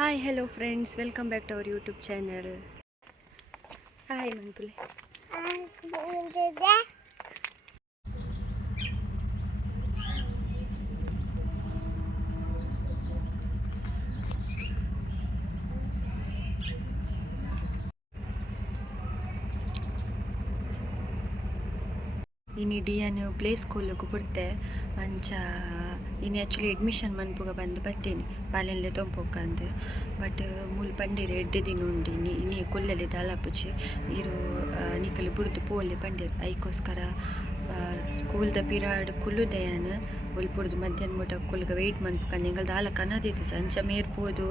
Hi, hello friends, welcome back to our YouTube channel. Hi, Manpule. ini dia new play school ku purte ancha ini actually admission manpuga bandu batteni palenle tompokande but mul pandire edde dinundi ini kollale dalapuchi iru nikale burdu pole pandire aikoskara school ದ period ಕುಲ್ಲುದೆಯನ್ ಒಲ್ಪುರ್ದು ಮಧ್ಯಾಹ್ನ ಮುಟ ಕುಲ್ಗ weight ಮನ್ಪುಕಂದು angle ದಾಲ ಕನ್ನದಿತ್ತು ಅಂಚ ಮೇರ್ಪೋದು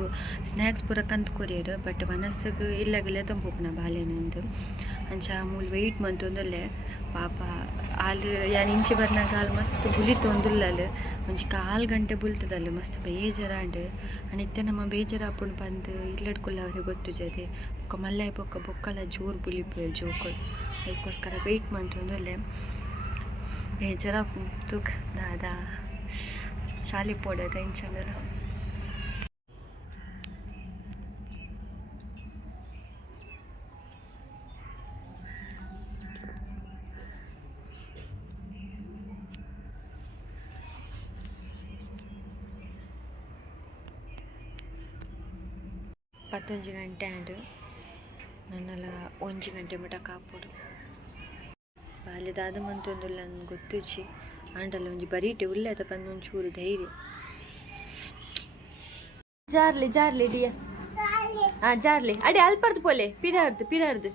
snacks ಪೂರ ಕಂತು courier but ಮನಸ್ಸಿಗೆ ಇಲ್ಲಗಿಲ್ಲ ತಂಪುಪುನ ಬಾಲೆನಂದು ಅಂಚ ಮೂಲ್ ವೆಯ್ಟ್ ಮಂತೊಂದುಲ್ಲೆ ಪಾಪ ಆಲು ಯಾನ್ ಇಂಚೆ ಬರ್ನಾಗ ಆಲು ಮಸ್ತ್ ಬುಲಿತೊಂದುಲ್ಲಲು ಒಂಜಿ 4 ಗಂಟೆ ಬುಲ್ತದಲ್ಲು ಮಸ್ತ್ ಬೇಜಾರಾಂಡ್ ಅನಿತ್ತೆ ನಮ್ಮ ಬೇಜಾರ ಆಪುಂಡು ಪಂದ್ ಇಲ್ಲಡ್ಕುಲ್ಲ ಅವ್ರಿಗೆ ಗೊತ್ತು ಜದೆ ಬೊಕ್ಕ ಮಲ್ಲೆ ಬೊಕ್ಕ ಬೊಕ್ಕಲ ಜೋರು ಬುಲಿಪುವೆರ್ ಜೋಕುಲು ಅದಕ್ಕೋಸ್ಕರ ವೆಯ್ಟ್ ಮಂತೊಂದುಲ್ಲೆ ಬೇಜಾರ ತುಕ್ ದಾದಾ ಶಾಲೆ ಪೋಡದ ಇಂಚಂಗಲ ಪತ್ತೊಂಜಿ ಗಂಟೆ ಆಂಡ್ ನನ್ನಲ 1 ಗಂಟೆ ಮುಟ ಕಾಪುಡು ಬಾಲ್ಯ ದಾದ ಮಂತೊಂದುಲ್ಲ ನನ್ಗೆ ಗೊತ್ತುಚ್ಚಿ ಆಂಡಲ್ಲ ಒಂಜಿ ಬರೀಟೆ ಉಲ್ಲೆತ ಪಂದ್ ಒಂಚೂರು ಧೈರ್ಯ ಜಾರ್ಲಿ ಜಾರ್ಲಿ ಡಿಯ ಜಾರ್ಲಿ ಅಡಿ ಅಲ್ಪರ್ದು ಪೋಲೆ ಪಿರಾರ್ದು ಪಿರಾರ್ದು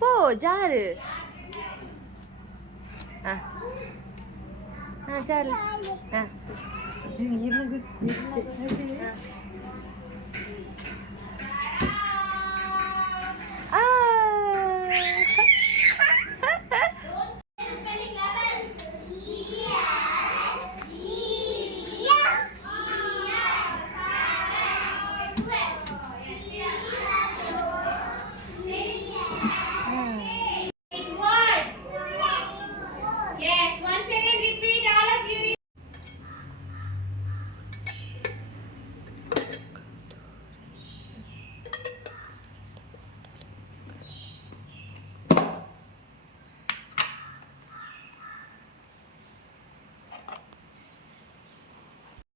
ಪೋ ಜಾರು ಜಾರ್ಲಿ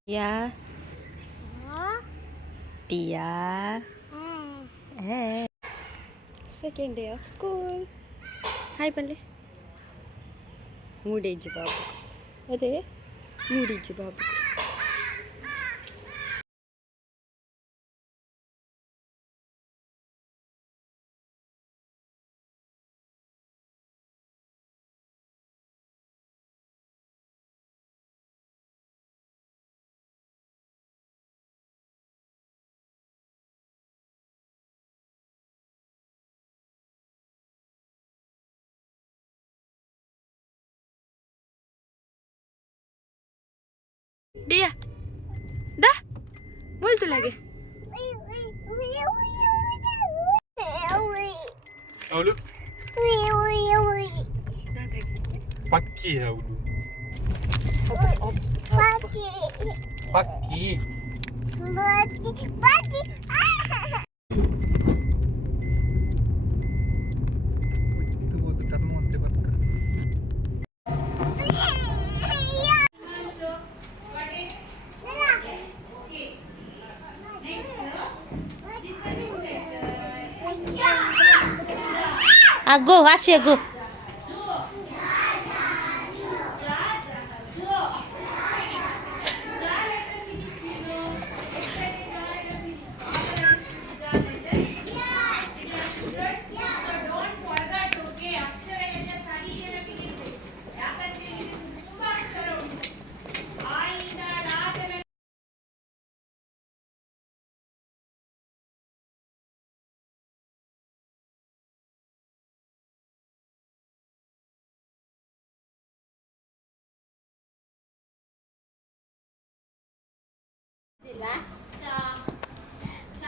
Tia. Tia. Second day of school. Hi, Palle. Moodage babu. Ade? Moodage babu. Dia. Dah. Molto lagi. ಅವಳು ಪಕ್ಕಿ ಅವಳು ಪಕ್ಕಿ Go, Achi, go.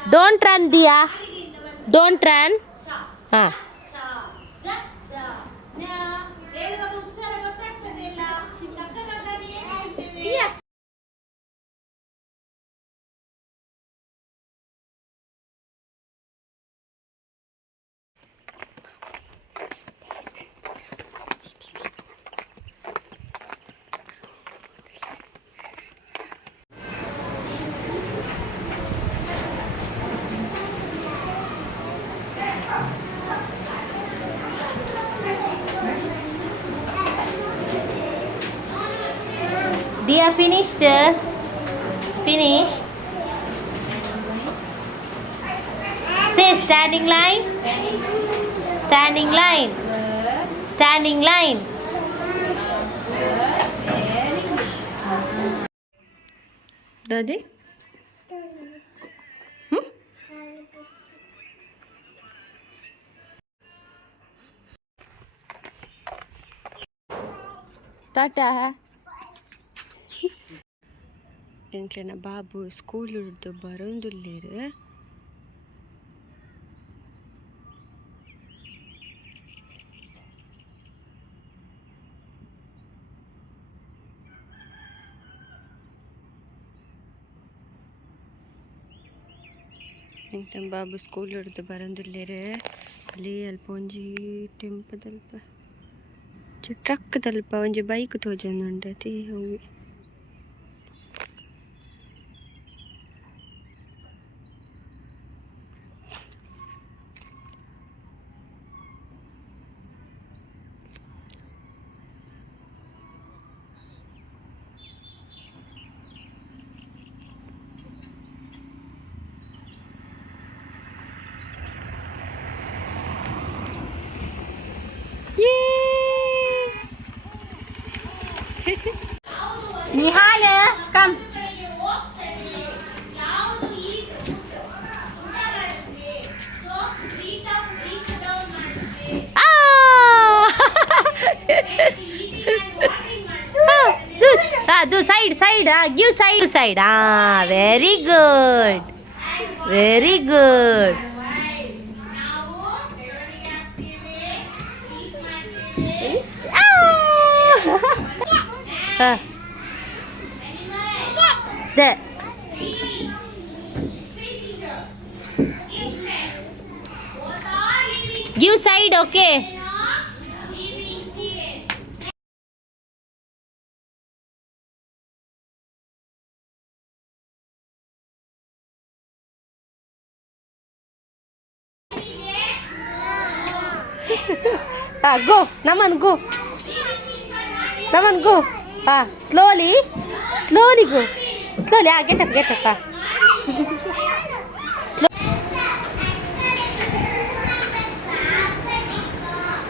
Don't run, Dia. Don't run. Iya. Dia finished. Finished. Say standing line. Standing line. Standing line. दादी ಟಾಟಾ ಎಂಕ್ಲೆನ Babu school ಹಿಡ್ದು ಬರೋಂದುಲ್ಲೇರು ಎಂಕ್ಲೆನ Babu school ಹಿಡ್ದು ಬರೋಂದುಲ್ಲೇರು ಅಲ್ಲಿ ಅಲ್ಪ ಒಂಜಿ ಟೆಂಪದಲ್ಪ ಟ್ರಕ್ದಲ್ಪ ಒಂಜಿ ಬೈಕ್ ತೋಜೊಂದುಂಡತಿ ಅವು Nihala, come. Do side. Give side. Very good. Very good. There. Give side, okay. Go. Naman, go. Slowly go. Slowly, get up. Slow.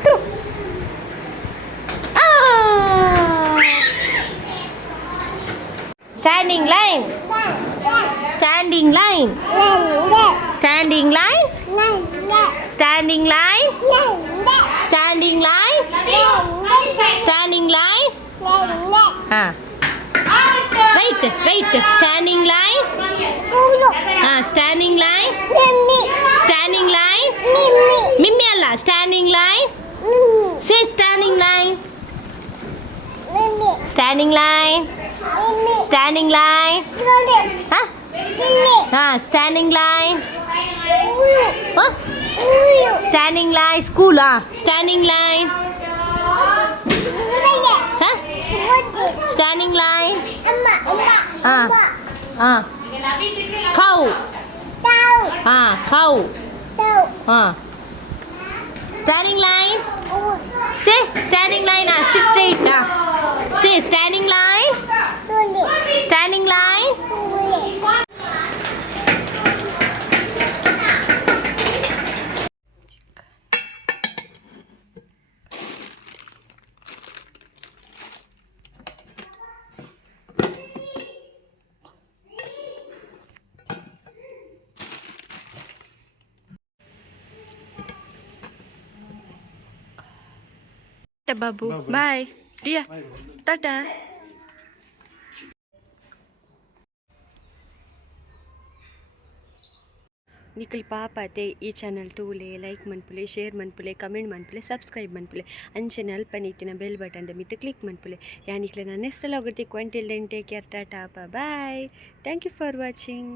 Through. Standing line. Standing line. Standing line. Standing line. Standing line. Standing line. Right. Standing line. Standing line. Standing line. Mimmi alla. Standing line. Say standing line. Standing line. Standing line. Standing line. Standing line. School. Standing line. Standing line. Cow. Cow. Standing line. Say standing line. Sit straight. Say standing line. Standing line. Babu ಬಾಯ್ ಟಿಯಾ ಟಾಟಾ ನಿಖಿಲ್ ಪಾಪತೆ ಈ channel ತೂಲೆ like ಮನ್ಪುಲೆ share ಮನ್ಪುಲೆ comment ಮನ್ಪುಲೆ subscribe ಮನ್ಪುಲೆ ಅಂಚನೆ ಅಲ್ಪ ನೀತಿನ bell button ಮಿತ್ತು ಕ್ಲಿಕ್ ಮನ್ಪುಲೆ ಯಾನಿಕ್ಲೆ ನಾನು next log take then take care tata bye thank you for watching